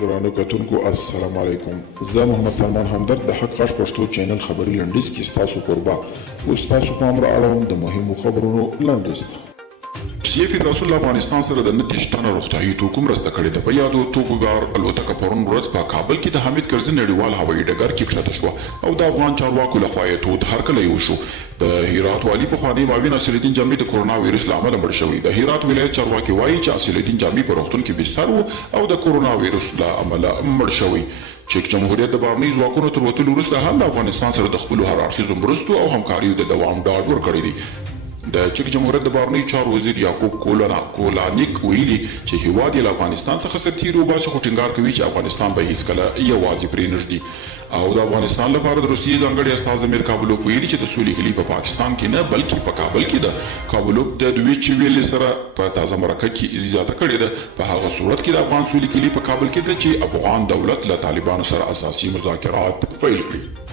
ګرانو کتونکو السلام علیکم. زه محمد سلمان همدرد د حق غږ پښتو چینل خبري لنډیز کې ستاسو قربا اوس تاسو پام را اړوم د مهمو خبرونو لنډیز ته. روسیې فدراسیون له افغانستان سره د 29 ټنه روغتیايي توکو مرسته کړې ده. په یادو توکوګار الوتکه پرون ورځ په کابل کې د حامد کرزي نړیوال هوایي ډګر کې کښته شوه او د افغان چارواکو لخوا یې تود هرکلی وشو. د هرات والي پخوانی معاون اصلالدین جامي د کورونا وایرس له امله مړ شوی. د هرات ولایت چارواکي وایي چې اصلالدین جامي په روغتون کې بستر و او د کورونا وایرس له امله مړ شوی. چک جمهوریت د بهرنیو ځواکونو تر وتلو وروسته هم د افغانستان سره د خپلو هر اړخیزو مرستو او همکاریو د دوام ډاډ ورکړی دی. د چک جمهوریت د بهرنیو چارو وزیر یعقوب کولانیک ویلي چې هیواد یې له افغانستان څخه سرتیري وباسي، خو ټینګار کوي چې افغانستان به هیڅکله یوازې پرې نږدي. او د افغانستان لپاره د روسیې ځانګړي استازی امیر کابلوف ویلي چې د سولې هیلې په پاکستان کې نه بلکې په کابل کې ده. کابلوف د دوی چې ویلې سره په تازه مرکه کې زیاته کړې ده په هغه صورت کې د افغان سولې هیلې په کابل کې ده چې افغان دولت له طالبانو سره اساسي مذاکرات پیل کړي.